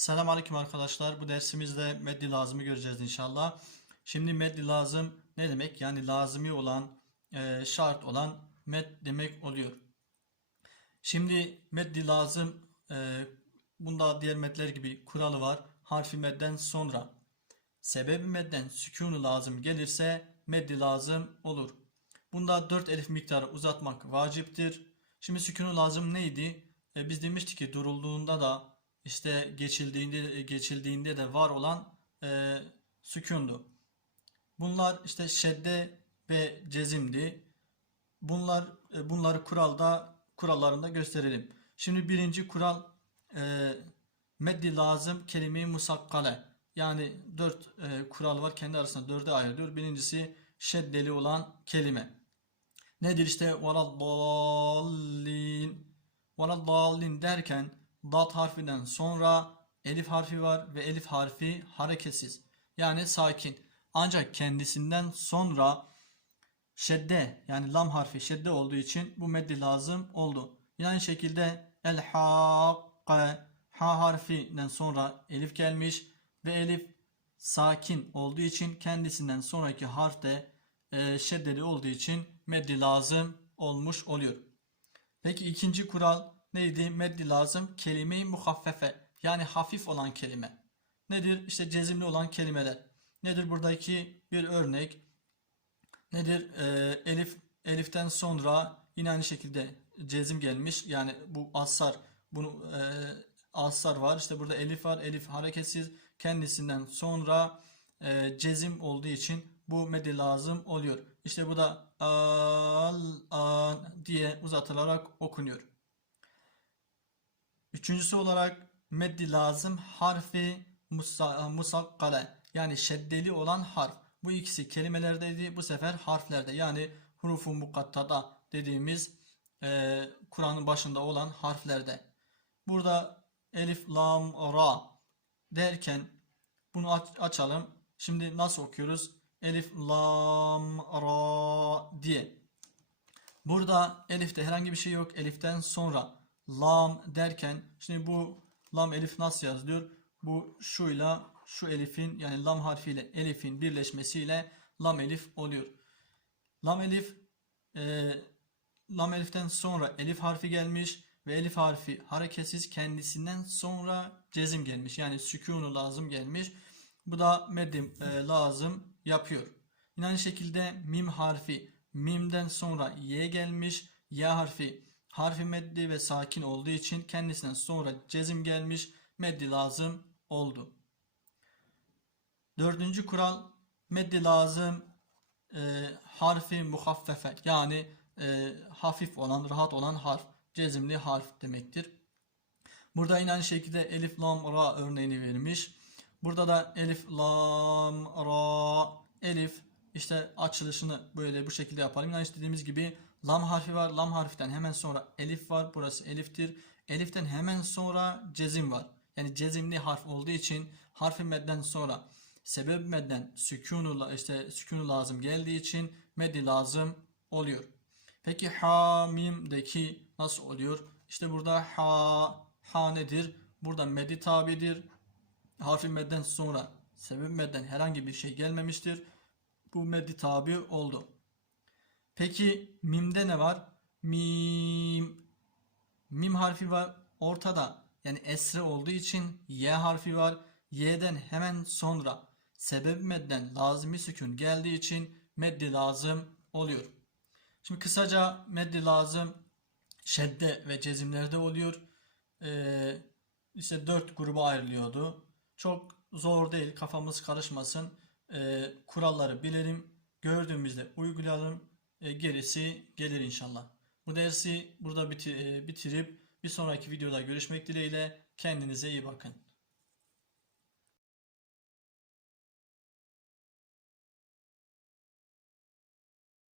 Selamünaleyküm arkadaşlar. Bu dersimizde meddi lazımı göreceğiz inşallah. Şimdi meddi lazım ne demek? Yani lazımi olan, e, şart olan med demek oluyor. Şimdi meddi lazım e, bunda diğer medler gibi kuralı var. Harfi medden sonra sebebi medden sükunu lazım gelirse meddi lazım olur. Bunda 4 elif miktarı uzatmak vaciptir. Şimdi sükunu lazım neydi? E, biz demiştik ki durulduğunda da işte geçildiğinde geçildiğinde de var olan e, sükundu. Bunlar işte şedde ve cezimdi. Bunlar e, bunları kuralda kurallarında gösterelim. Şimdi birinci kural e, meddi lazım kelime-i musakkale. Yani dört e, kural var. Kendi arasında dörde ayrılıyor. Birincisi şeddeli olan kelime. Nedir işte veladdallin veladdallin derken dat harfinden sonra elif harfi var ve elif harfi hareketsiz. Yani sakin. Ancak kendisinden sonra şedde yani lam harfi şedde olduğu için bu meddi lazım oldu. Yine aynı şekilde el hakke ha harfinden sonra elif gelmiş ve elif sakin olduğu için kendisinden sonraki harf de e, şeddeli olduğu için meddi lazım olmuş oluyor. Peki ikinci kural neydi? Meddi lazım kelime-i muhaffefe yani hafif olan kelime. Nedir? İşte cezimli olan kelimeler. Nedir buradaki bir örnek? Nedir? Ee, elif eliften sonra yine aynı şekilde cezim gelmiş. Yani bu asar bunu e, asar var. İşte burada elif var. Elif hareketsiz. Kendisinden sonra e, cezim olduğu için bu meddi lazım oluyor. İşte bu da al an diye uzatılarak okunuyor. Üçüncüsü olarak meddi lazım harfi musa, musakkale yani şeddeli olan harf. Bu ikisi kelimelerdeydi bu sefer harflerde yani hurufu mukattada dediğimiz e, Kur'an'ın başında olan harflerde. Burada elif, lam, ra derken bunu aç- açalım. Şimdi nasıl okuyoruz? Elif, lam, ra diye. Burada elifte herhangi bir şey yok. Eliften sonra lam derken şimdi bu lam elif nasıl yazılıyor? Bu şuyla şu elifin yani lam harfiyle elifin birleşmesiyle lam elif oluyor. Lam elif e, lam eliften sonra elif harfi gelmiş ve elif harfi hareketsiz kendisinden sonra cezim gelmiş. Yani sükunu lazım gelmiş. Bu da medim e, lazım yapıyor. Yine aynı şekilde mim harfi mimden sonra y gelmiş. Y harfi harfi meddi ve sakin olduğu için kendisinden sonra cezim gelmiş. Meddi lazım oldu. Dördüncü kural meddi lazım e, harfi muhaffefe yani e, hafif olan rahat olan harf cezimli harf demektir. Burada aynı şekilde elif lam ra örneğini vermiş. Burada da elif lam ra elif işte açılışını böyle bu şekilde yapalım. Yani işte dediğimiz gibi lam harfi var. Lam harften hemen sonra elif var. Burası eliftir. Eliften hemen sonra cezim var. Yani cezimli harf olduğu için harfi medden sonra sebep medden sükunu işte sükunu lazım geldiği için meddi lazım oluyor. Peki ha mim'deki nasıl oluyor? İşte burada ha ha nedir? Burada meddi tabidir. Harfi medden sonra sebep medden herhangi bir şey gelmemiştir. Bu meddi tabi oldu. Peki mimde ne var? Mim mim harfi var ortada. Yani esre olduğu için y harfi var. Y'den hemen sonra sebep medden lazimi sükun geldiği için meddi lazım oluyor. Şimdi kısaca meddi lazım şedde ve cezimlerde oluyor. Ee, işte dört gruba ayrılıyordu. Çok zor değil kafamız karışmasın. Ee, kuralları bilelim. Gördüğümüzde uygulayalım. Ee, gerisi gelir inşallah. Bu dersi burada e, bitirip bir sonraki videoda görüşmek dileğiyle kendinize iyi bakın.